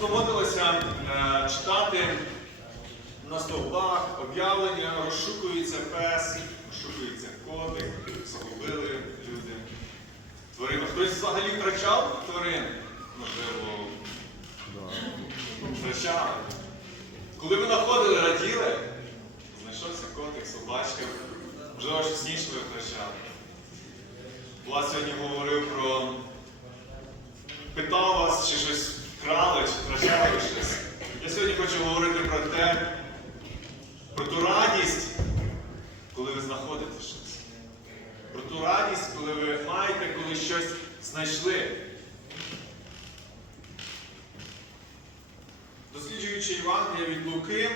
комусь доводилося е, читати на стовпах об'явлення, розшукується пес, розшукується котик, загубили люди. Тварину. Хтось взагалі втрачав тварин? Можливо, втрачали. Коли ви знаходили, раділи, знайшовся котик, собачка, можливо, щось інше ви втрачали. Сьогодні говорив про питав вас, чи щось вкрали, чи втрачали щось. Я сьогодні хочу говорити про те, про ту радість, коли ви знаходите щось. Про ту радість, коли ви маєте, коли щось знайшли. Досліджуючи Євангелія від Луки,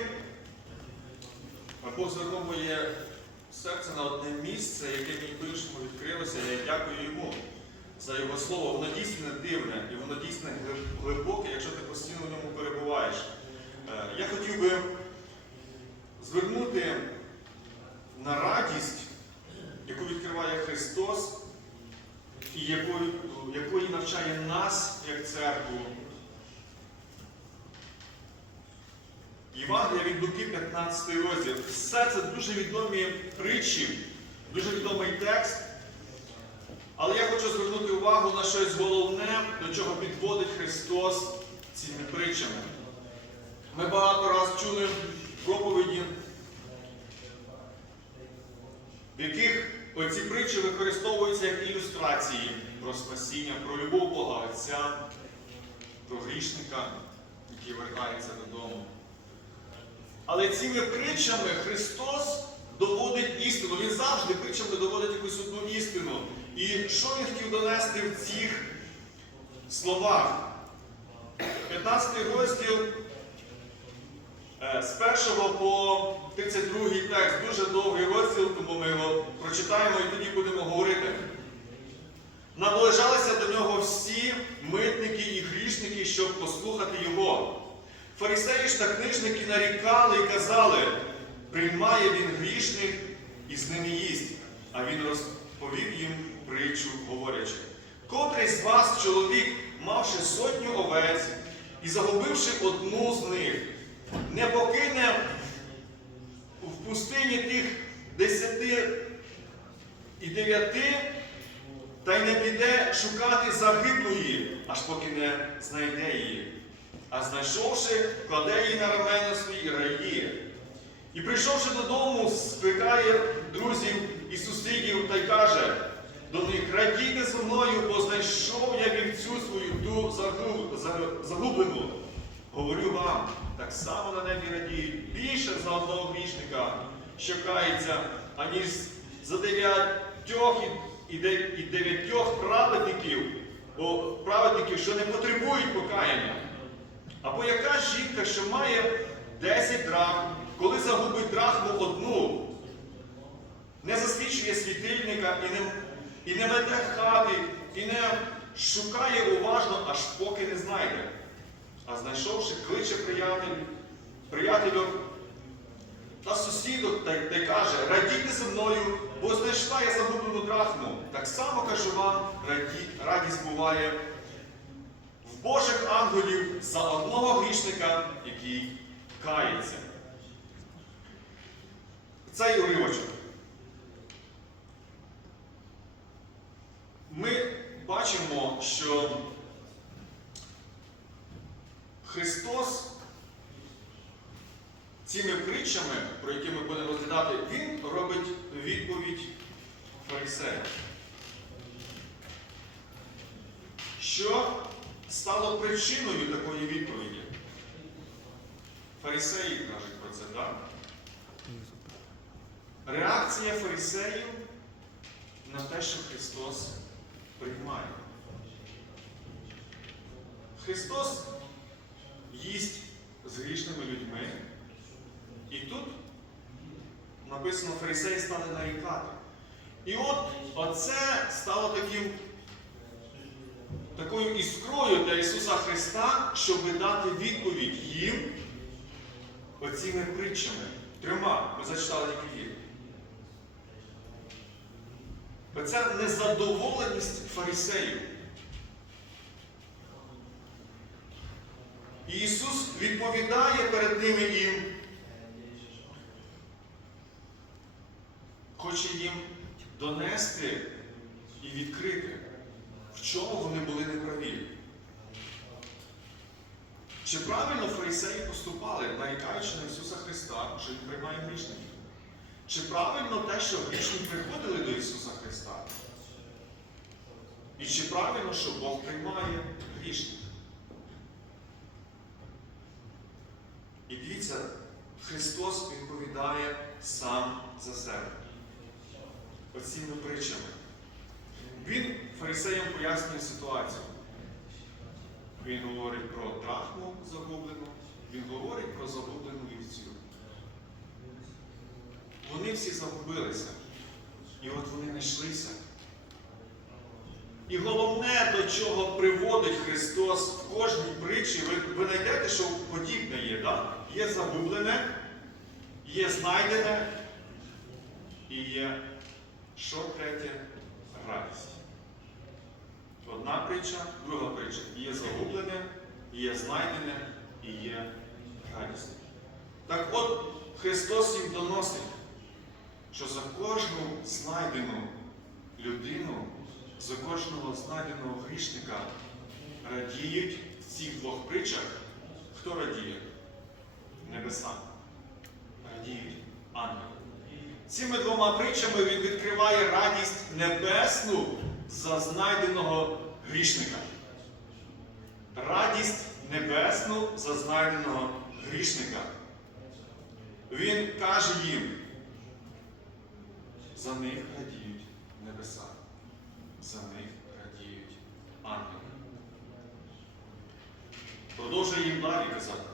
Бог моє серце на одне місце, яке мені по-іншому відкрилося. Я дякую йому за його слово. Воно дійсно дивне і воно дійсно глибоке, якщо ти постійно в ньому перебуваєш. Е, Я хотів би звернути на радість, яку відкриває Христос, і якої, якої навчає нас як церкву. Євангелія від Луки, 15 розділ. Все це дуже відомі притчі, дуже відомий текст. Але я хочу звернути увагу на щось головне, до чого підводить Христос цими притчами. Ми багато раз чули проповіді, в яких оці притчі використовуються як ілюстрації про спасіння, про любов Бога Отця, про грішника, який вертається додому. Але цими притчами Христос доводить істину. Він завжди притчами доводить якусь одну істину. І що він хотів донести в цих словах? 15 розділ е, з 1 по 32 текст, дуже довгий розділ, тому ми його прочитаємо і тоді будемо говорити. Наближалися до нього всі митники і грішники, щоб послухати його. Фарисеї ж та книжники нарікали і казали, приймає він грішних і з ними їсть. А він розповів їм притчу, говорячи, котрий з вас чоловік, мавши сотню овець і загубивши одну з них, не покине в пустині тих десяти і дев'яти, та й не піде шукати загиблої, аж поки не знайде її. А знайшовши, кладе її на рамена свої радіє. І прийшовши додому, скликає друзів і сусідів та й каже до них, радійте зі мною, бо знайшов я вівцю свою ту загуб- загублену. Говорю вам, так само на небі радіють більше за одного грішника, що кається, аніж за дев'ятьох і, і, де- і дев'ятьох праведників, праведників, що не потребують покаяння. Або яка жінка, що має 10 драхм, коли загубить драхму одну, не засвідчує світильника і не, і не мете хати, і не шукає уважно, аж поки не знайде. А знайшовши, кличе приятель, приятелю та сусіду та, й- каже, радійте зі мною, бо знайшла я загублену драхму. Так само кажу вам, раді, радість буває в Божих ангелів за одного грішника, який кається. Цей уривочок. Ми бачимо, що Христос цими притчами, про які ми будемо розглядати, Він робить відповідь фарисеям. Що стало причиною такої відповіді? Фарисеї кажуть про це, так? Реакція фарисеїв на те, що Христос приймає. Христос їсть з грішними людьми. І тут написано, фарисеї стали нарікати. І от оце стало таким такою іскрою для Ісуса Христа, щоб дати відповідь їм оціми притчами. Трьома. Ми зачитали тільки їх. Оця незадоволеність фарисеїв. Ісус відповідає перед ними їм, хоче їм донести і відкрити, в чому вони були неправі. Чи правильно фарисеї поступали, нарікаючи на Ісуса Христа, що Він приймає грішників? Чи правильно те, що грішні приходили до Ісуса Христа? І чи правильно, що Бог приймає грішників? І дивіться, Христос відповідає сам за себе. Оціми притчами. Він фарисеям пояснює ситуацію. Він говорить про драхму загублену, він говорить про загублену вівцю. Вони всі загубилися. І от вони знайшлися. І головне, до чого приводить Христос в кожній притчі, ви, ви знайдете, що подібне є. Да? Є загублене, є знайдене і є що третє радість. Одна притча, друга притча. Є загублене, є знайдене і є радість. Так от Христос їм доносить, що за кожну знайдену людину, за кожного знайденого грішника радіють в цих двох притчах. Хто радіє? Небеса. Радіють ангели. Цими двома притчами він відкриває радість небесну за знайденого грішника. Радість небесну за знайденого грішника. Він каже їм, за них радіють небеса, за них радіють ангели. Продовжує їм далі казати.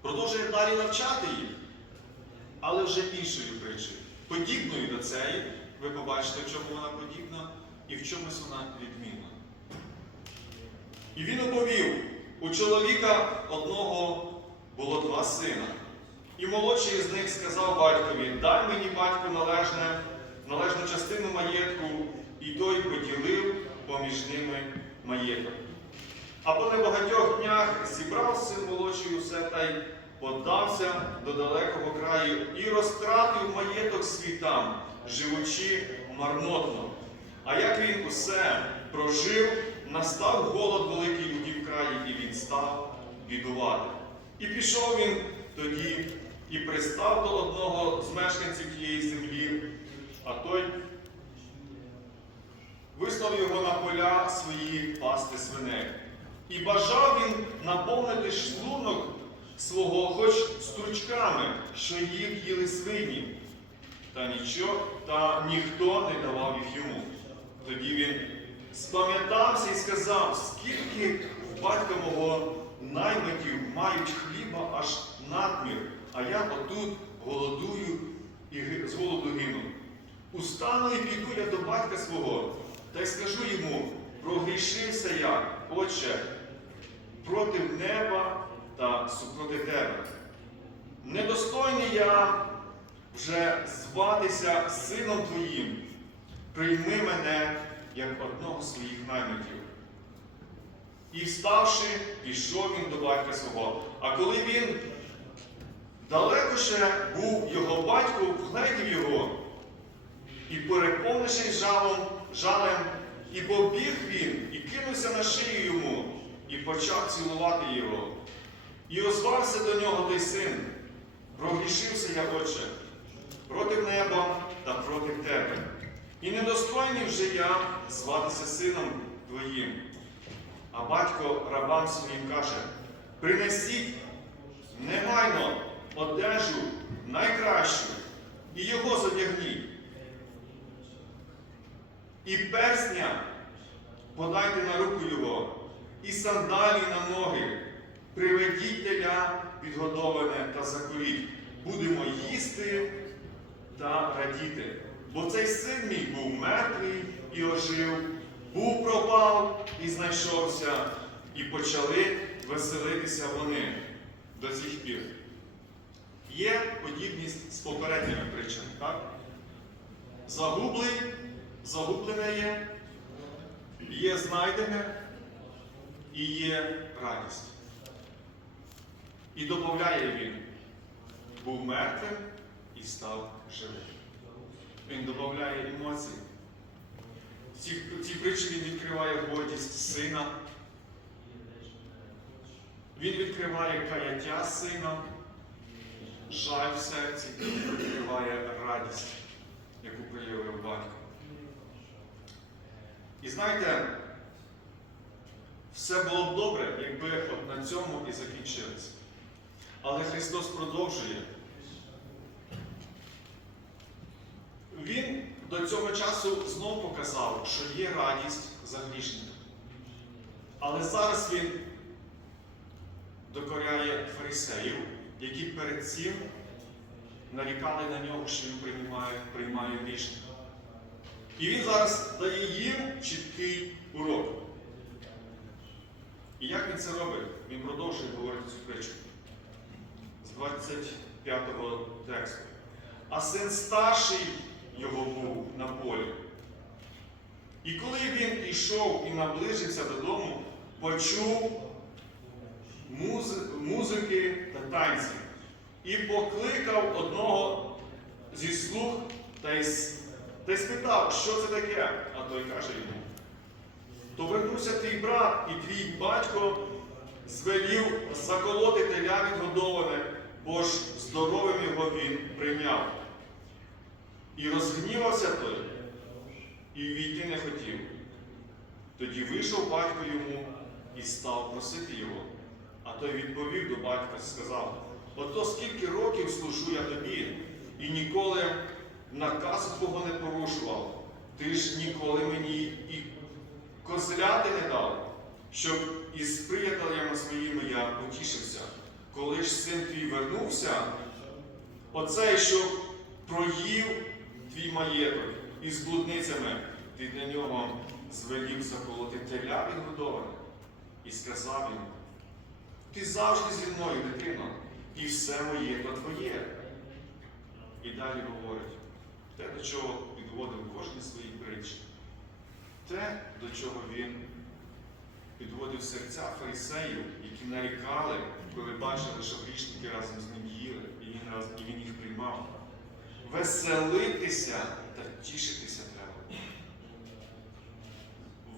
Продовжує далі навчати їх, але вже іншою притчею. Подібною до цієї, ви побачите, в чому вона подібна і в чомусь вона відмінна. І він оповів, у чоловіка одного було два сина. І молодший з них сказав батькові, дай мені батьку належне, належну частину маєтку, і той поділив поміж ними маєток. А по небагатьох днях зібрав син молодший усе та й подався до далекого краю і розтратив маєток свій там, живучи марнотно. А як він усе прожив, настав голод великий у тім краї, і він став бідувати. І пішов він тоді і пристав до одного з мешканців тієї землі, а той вислав його на поля свої пасти свиней. І бажав він наповнити шлунок свого хоч стручками, що їх їли свині. Та нічого, та ніхто не давав їх йому. Тоді він спам'ятався і сказав, скільки в батька мого наймитів мають хліба аж надмір, а я отут голодую і з голоду гину. Устану і піду я до батька свого, та й скажу йому, прогрішився я, Отче, проти неба та супроти тебе. Недостойний я вже зватися сином твоїм, прийми мене як одного з своїх наймитів. І вставши, пішов він до батька свого. А коли він далеко ще був його батько, вгледів його, і переповнившись жалом, жалем, і побіг він, і кинувся на шию йому, і почав цілувати його. І озвався до нього той син. Прогрішився я, отче, проти неба та проти тебе. І недостойний вже я зватися сином твоїм. А батько рабам своїм каже: принесіть негайно одежу найкращу і його задягніть. І персня подайте на руку його, і сандалі на ноги, приведіть теля підготовлене та закуріть. Будемо їсти та радіти. Бо цей син мій був мертвий і ожив, був пропав і знайшовся, і почали веселитися вони до цих пір. Є подібність з попередніми притчами, так? Загублий, загублене є, є знайдене, і є радість. І додає він, був мертвим і став живим. Він додає емоції. В цій, притчі він відкриває гордість сина. Він відкриває каяття сина, жаль в серці і відкриває радість, яку проявив батько. І знаєте, все було б добре, якби от на цьому і закінчилося. Але Христос продовжує. Він до цього часу знов показав, що є радість за грішника. Але зараз він докоряє фарисеїв, які перед цим нарікали на нього, що він приймає, приймає грішника. І він зараз дає їм чіткий урок. І як він це робить? Він продовжує говорити цю притчу з 25-го тексту. А син старший його був на полі. І коли він йшов і наближився додому, почув музики та танці і покликав одного зі слуг та й, та спитав, що це таке. А той каже йому. То вернувся твій брат і твій батько звелів заколоти теля відгодоване, бо ж здоровим його він прийняв. І розгнівався той, і війти не хотів. Тоді вийшов батько йому і став просити його. А той відповів до батька сказав: Ото скільки років служу я тобі, і ніколи наказу твого не порушував. Ти ж ніколи мені і козляти не дав, щоб із приятелями своїми я потішився. Коли ж син твій вернувся, оцей, що проїв твій маєток із блудницями, ти для нього звелів заколоти теля відгодоване. І сказав йому, ти завжди зі мною, дитино, і все моє то твоє. І далі говорить, те, до чого підводив кожен свої притчі, те, до чого він підводив серця фарисеїв, які нарікали, коли бачили, що грішники разом з ним їли, і він, раз, і він їх приймав. Веселитися та тішитися треба.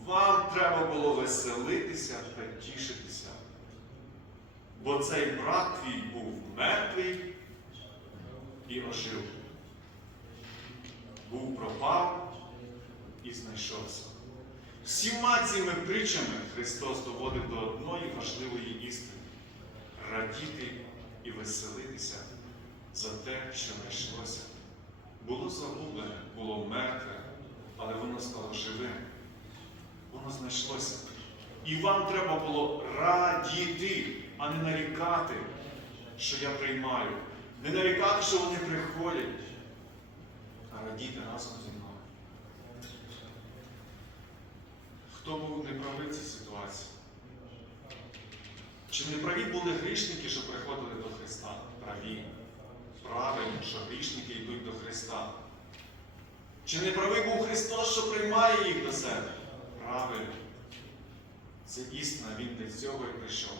Вам треба було веселитися та тішитися. Бо цей брат твій був мертвий і ожив. Був пропав і знайшовся. Всіма цими притчами Христос доводив до одної важливої істини радіти і веселитися за те, що знайшлося. Було загублене, було мертве, але воно стало живим. Воно знайшлося. І вам треба було радіти, а не нарікати, що я приймаю. Не нарікати, що вони приходять, а радіти разом зі мною. Хто був неправий в цій ситуації? Чи не праві були грішники, що приходили до Христа? Праві. Правильно, що грішники йдуть до Христа. Чи не правий був Христос, що приймає їх до себе? Правильно. Це істина, Він для цього і прийшов.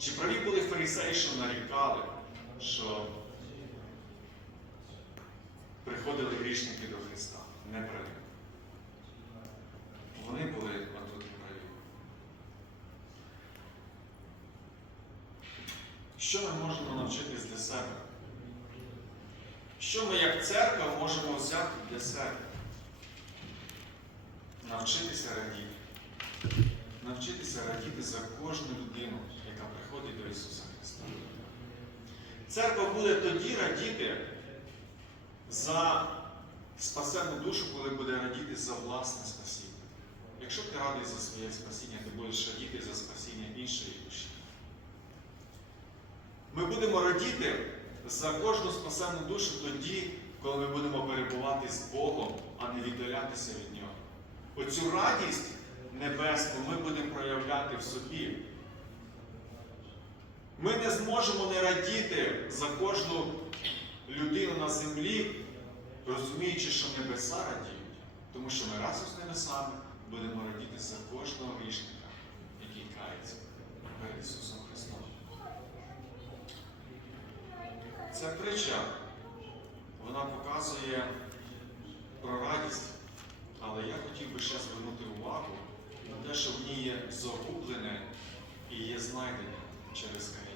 Чи праві були фарисеї, що нарікали, що приходили грішники до Христа? Не праві. Вони були отут неправі. Що ми можемо навчитись для себе? Що ми як церква можемо взяти для себе? Навчитися радіти. Навчитися радіти за кожну людину, яка приходить до Ісуса Христа. Церква буде тоді радіти за спасену душу, коли буде радіти за власне спасіння. Якщо ти радий за своє спасіння, ти будеш радіти за спасіння іншої душі. Ми будемо радіти за кожну спасену душу тоді, коли ми будемо перебувати з Богом, а не віддалятися від Нього. Оцю радість небесну ми будемо проявляти в собі. Ми не зможемо не радіти за кожну людину на землі, розуміючи, що небеса радіють, тому що ми разом з ними небесами будемо радіти за кожного грішника, який кається перед Ісусом Христом. Ця притча вона показує про радість, але я хотів би ще звернути увагу на те, що в ній є загублене і є знайдене через Каїн.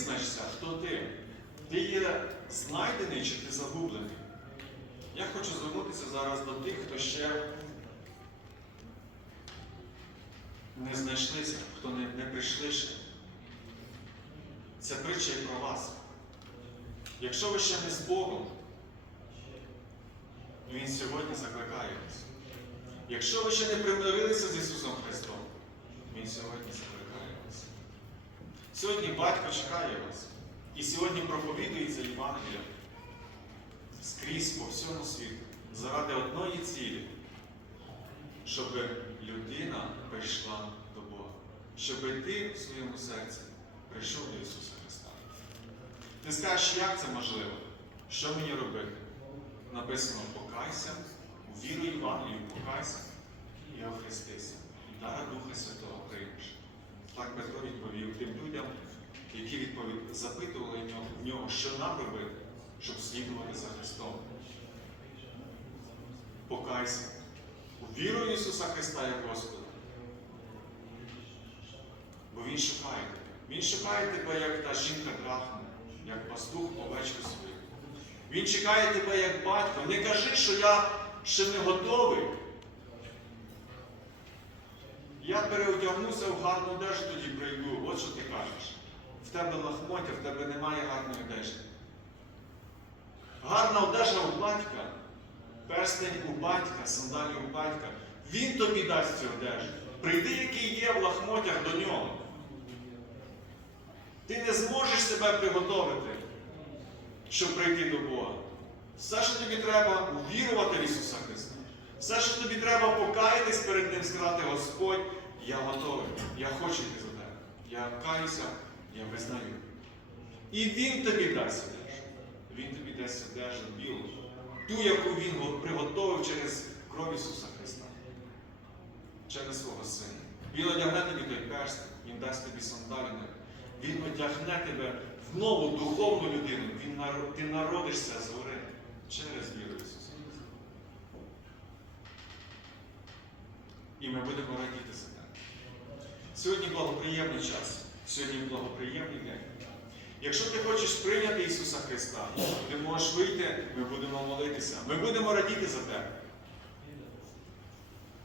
Визначся, хто ти. Ти є знайдений чи ти загублений. Я хочу звернутися зараз до тих, хто ще не знайшлися, хто не, не прийшли ще. Ця притча і про вас. Якщо ви ще не з Богом, Він сьогодні закликає вас. Якщо ви ще не примирилися з Ісусом Христом, Він сьогодні закликає. Сьогодні батько чекає вас. І сьогодні проповідується Євангелія скрізь по всьому світу заради одної цілі, щоб людина прийшла до Бога, щоб ти в своєму серці прийшов до Ісуса Христа. Ти скажеш, як це можливо? Що мені робити? Написано покайся, віру Євангелію, покайся і охрестися. І дара Духа Святого приймеш. Так Петро відповів тим людям, які відповідь запитували в нього, що нам робити, щоб слідувати за Христом. Покайся. Віру Ісуса Христа як Господа. Бо Він шукає. Він шукає тебе, як та жінка драхма, як пастух овечку свою. Він чекає тебе як батько. Не кажи, що я ще не готовий. Я переодягнуся в гарну одежу, тоді прийду. От що ти кажеш. В тебе лахмотя, в тебе немає гарної одежі. Гарна одежа у батька, перстень у батька, сандалі у батька. Він тобі дасть цю одежу. Прийди, який є в лахмотях до нього. Ти не зможеш себе приготовити, щоб прийти до Бога. Все, що тобі треба, увірувати в Ісуса Христа. Все, що тобі треба покаятись перед Ним, сказати, Господь, я готовий, я хочу йти за тебе. Я каюся, я визнаю. І Він тобі дасть одежу. Він тобі дасть одежу білу, ту, яку Він приготовив через кров Ісуса Христа, через свого Сина. Він одягне тобі той перстень, Він дасть тобі сандалі. Він одягне тебе в нову духовну людину. Він наро- Ти народишся згори через віру Ісуса. І ми будемо радіти за тебе. Сьогодні благоприємний час, сьогодні благоприємний день. Якщо ти хочеш прийняти Ісуса Христа, ти можеш вийти, ми будемо молитися. Ми будемо радіти за тебе.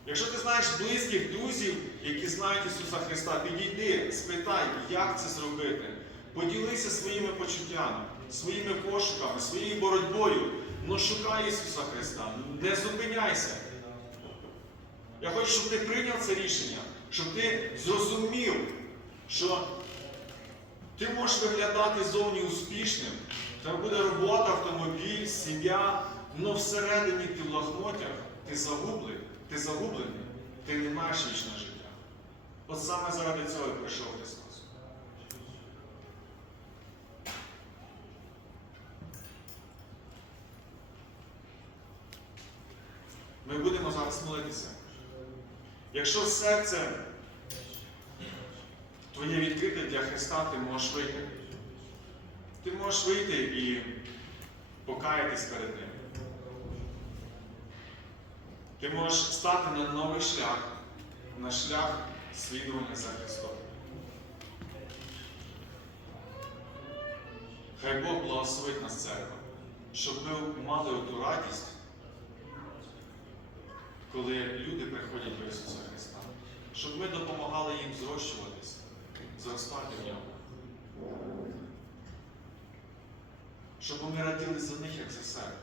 Якщо ти знаєш близьких друзів, які знають Ісуса Христа, підійди, спитай, як це зробити. Поділися своїми почуттями, своїми пошуками, своєю боротьбою. Ну шукай Ісуса Христа, не зупиняйся. Я хочу, щоб ти прийняв це рішення, щоб ти зрозумів, що ти можеш виглядати зовні успішним. Тебе буде робота, автомобіль, сім'я, але всередині ти в лахмотях, ти загублений, ти загублений, ти не маєш вічне життя. От саме заради цього і прийшов Христос. Ми будемо зараз молитися. Якщо серце твоє відкрите для Христа, ти можеш вийти. Ти можеш вийти і покаятись перед Ним. Ти можеш стати на новий шлях, на шлях слідування за Христом. Хай Бог благословить нас церква, щоб ми мали ту радість, коли люди приходять до Ісуса Христа, щоб ми допомагали їм зрощуватись, зростати в ньому. Щоб ми раділи за них, як за себе,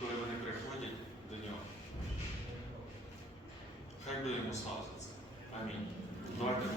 коли вони приходять до нього. Хай буде йому слава за це. Амінь. Давайте